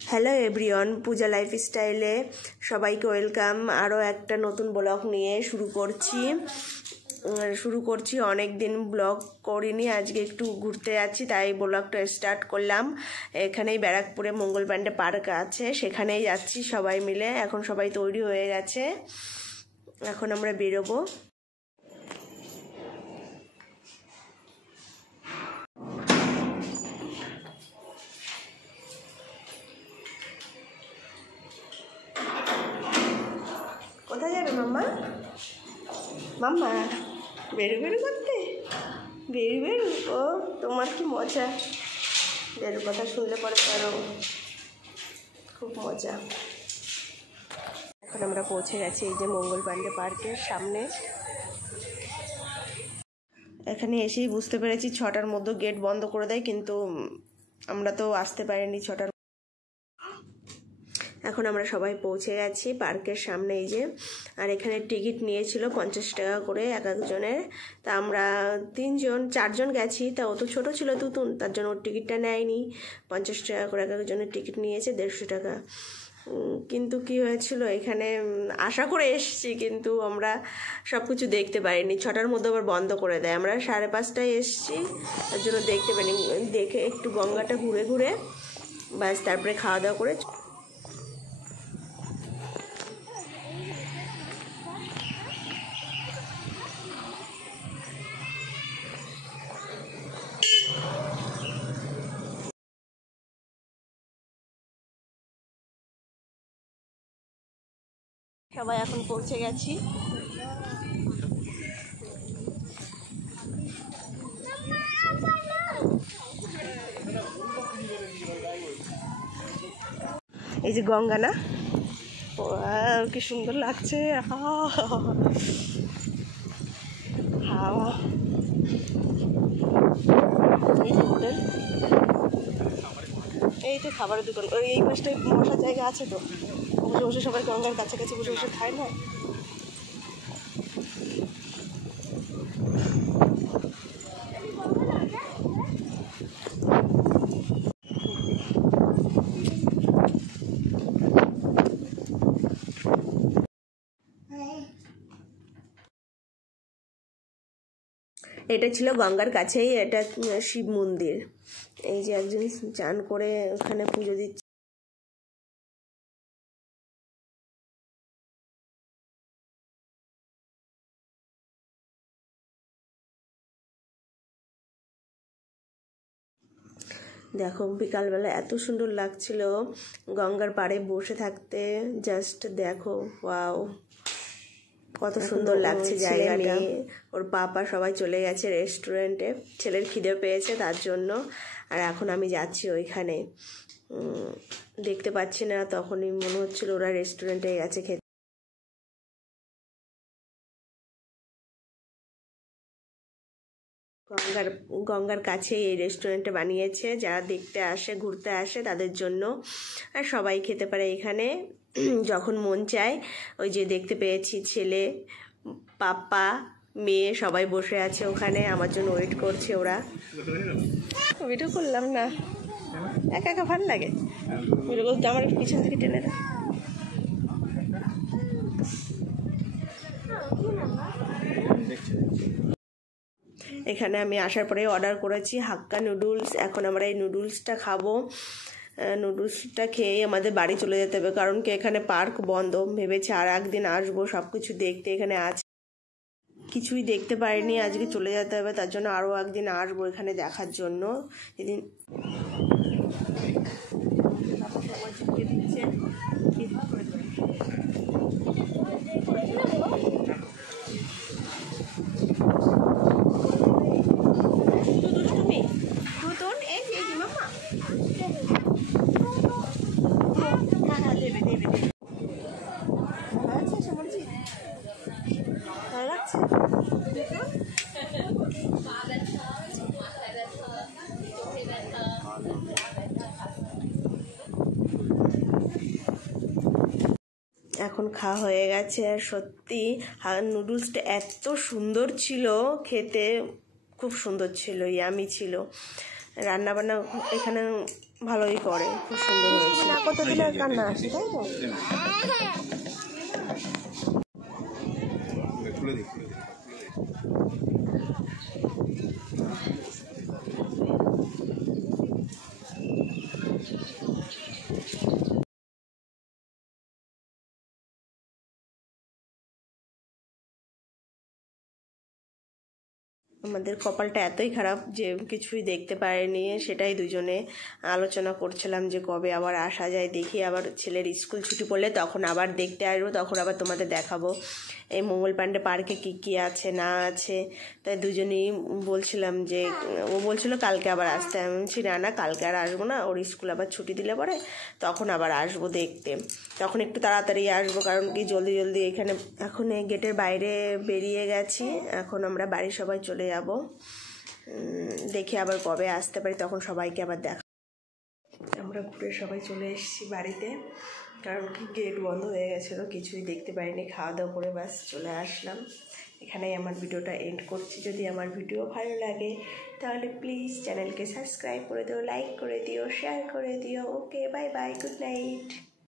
Hello everyone, পূজা লাইফস্টাইলে সবাইকে welcome. আরও একটা নতুন ব্লগ নিয়ে শুরু করছি। অনেক দিন ব্লগ করিনি, আজকে একটু ঘুরতে যাচ্ছি তাই ব্লগটা স্টার্ট করলাম। এখানেই ব্যারাকপুরে মঙ্গল পাণ্ডে পার্ক আছে, সেখানেই যাচ্ছি সবাই মিলে। এখন সবাই তৈরি হয়ে গেছে, এখন আমরা বেরোবো। কোথায় যাবে মাম্মা? মাম্মা বেরু বেরু করতে, বেরু বেরু। ও তোমার কি মজা, বেরুর কথা শুনলে পরে আরো খুব মজা। এখন আমরা পৌঁছে গেছি এই যে মঙ্গল পাণ্ডে পার্কের সামনে। এখানে এসেই বুঝতে পেরেছি 6টার মধ্যে গেট বন্ধ করে দেয়, কিন্তু আমরা তো আসতে পারিনি 6টার। এখন আমরা সবাই পৌঁছে গেছি পার্কের সামনে এই যে। আর এখানে টিকিট নিয়েছিল 50 টাকা করে এক একজনের। তা আমরা 4জন গেছি, তা ও তো ছোটো ছিল তুতুন, তার জন্য ওর টিকিটটা নেয়নি। 50 টাকা করে এক একজনের টিকিট নিয়েছে, 150 টাকা। কিন্তু কি হয়েছিল, এখানে আশা করে এসেছি কিন্তু আমরা সব কিছু দেখতে পারিনি। 6টার মধ্যে আবার বন্ধ করে দেয়। আমরা 5:30টায় এসেছি, তার জন্য দেখতে পারিনি। দেখে একটু গঙ্গাটা ঘুরে ঘুরে বাস তারপরে খাওয়া দাওয়া করে সবাই এখন পৌঁছে গেছি। এই যে গঙ্গা না, কি সুন্দর লাগছে। হাওয়া, এই যে হোটেল, এই তো খাবারের দোকান। এই পাশটায় বসার জায়গা আছে তো, বসে বসে সবাই গঙ্গার কাছাকাছি বসে বসে খায় না। এটা ছিল গঙ্গার কাছেই, এটা শিব মন্দির। এই যে একজন চান করে ওখানে পুজো দিচ্ছে। দেখো বিকালবেলা এত সুন্দর লাগছিল গঙ্গার পাড়ে বসে থাকতে। জাস্ট দেখো, ওয়াও, কত সুন্দর লাগছে জায়গাটা। ওর পাপা সবাই চলে গেছে রেস্টুরেন্টে, ছেলের খিদে পেয়েছে তার জন্য। আর এখন আমি যাচ্ছি ওইখানে, দেখতে পাচ্ছি না, তখনই মনে হচ্ছিল ওরা রেস্টুরেন্টে গেছে খেতে। গঙ্গার কাছেই এই রেস্টুরেন্টে বানিয়েছে, যারা দেখতে আসে ঘুরতে আসে তাদের জন্য। আর সবাই খেতে পারে এখানে যখন মন চায়। ওই যে দেখতে পেয়েছি ছেলে, পাপা, মেয়ে সবাই বসে আছে ওখানে, আমার জন্য ওয়েট করছে ওরা। ভিডিও করলাম না, একা একা ভালো লাগে। ভিডিও করতে আমার পিছন থেকে টেনে দেয়। এখানে আমি আসার পরে অর্ডার করেছি হাক্কা নুডলস। এখন আমরা এই নুডলসটা খাবো। নুডলসটা খেয়েই আমাদের বাড়ি চলে যেতে হবে, কারণ কি এখানে পার্ক বন্ধ। ভেবেছি আর একদিন আসবো সব কিছু দেখতে। এখানে আছে কিছুই দেখতে পারিনি, আজকে চলে যেতে হবে, তার জন্য আরও একদিন আসবো এখানে দেখার জন্য। এদিন এখন খাওয়া হয়ে গেছে। আর সত্যি নুডলসটা এত সুন্দর ছিল, খেতে খুব সুন্দর ছিল, ইয়ামি ছিল। রান্নাবান্না এখানে ভালোই করে, খুব সুন্দর হয়েছে। না কত দিলে কান্না আসে, তাই তো? আমাদের কপালটা এতই খারাপ যে কিছুই দেখতে পারিনি, সেটাই দুজনে আলোচনা করছিলাম যে কবে আবার আসা যায়। দেখি আবার ছেলের স্কুল ছুটি পড়লে তখন আবার দেখতে আসবো, তখন আবার তোমাদের দেখাবো এই মঙ্গল পাণ্ডে পার্কে কী কী আছে না আছে। তাই দুজনেই বলছিলাম যে, ও বলছিল কালকে আবার আসতে, আমি বলছি না না কালকে আর আসবো না, ওর স্কুল আবার ছুটি দিলে পরে তখন আবার আসবো দেখতে। তখন একটু তাড়াতাড়ি আসবো, কারণ কি জলদি জলদি এখানে এখন এই গেটের বাইরে বেরিয়ে গেছি, এখন আমরা বাড়ির সবাই চলে যাব। দেখি আবার কবে আসতে পারি, তখন সবাইকে আবার দেখা। আমরা ঘুরে সবাই চলে এসেছি বাড়িতে, কারণ কি গেট বন্ধ হয়ে গেছিলো, কিছুই দেখতে পারিনি। খাওয়া দাওয়া করে ব্যাস চলে আসলাম। এখানেই আমার ভিডিওটা এন্ড করছি। যদি আমার ভিডিও ভালো লাগে তাহলে প্লিজ চ্যানেলকে সাবস্ক্রাইব করে দিও, লাইক করে দিও, শেয়ার করে দিও। ওকে, বাই বাই, গুড নাইট।